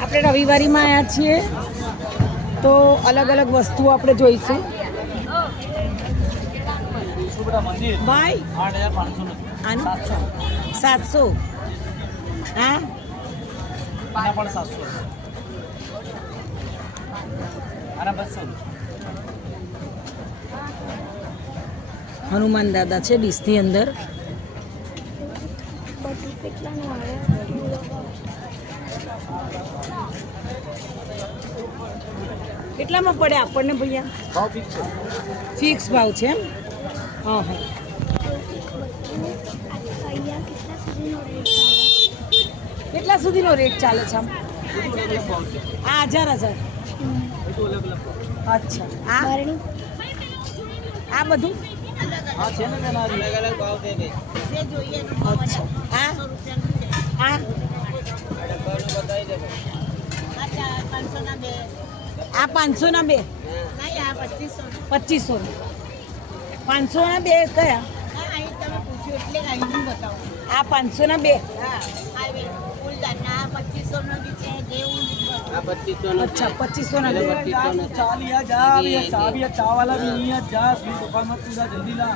આપણે રવિવારીમાં આવ્યા છીએ તો અલગ અલગ વસ્તુઓ આપણે જોઈશું. ભાઈ આનું 700 હા હનુમાન દાદા છે ડીશની અંદર. કેટલામાં પડે આપણને ભૈયા? ફિક્સ ભાવ છે એમ? હા હા. કેટલા સુધીનો રેટ ચાલે છે આમ? આ 1000. અચ્છા આ બધું અચ્છા આ 500 ના 2 2500 500 ના 2 કયા? આ 500 ના 2 अच्छा 2500 ना चावल भी नहीं है, जा दुकान मत पूरा जल्दी ला।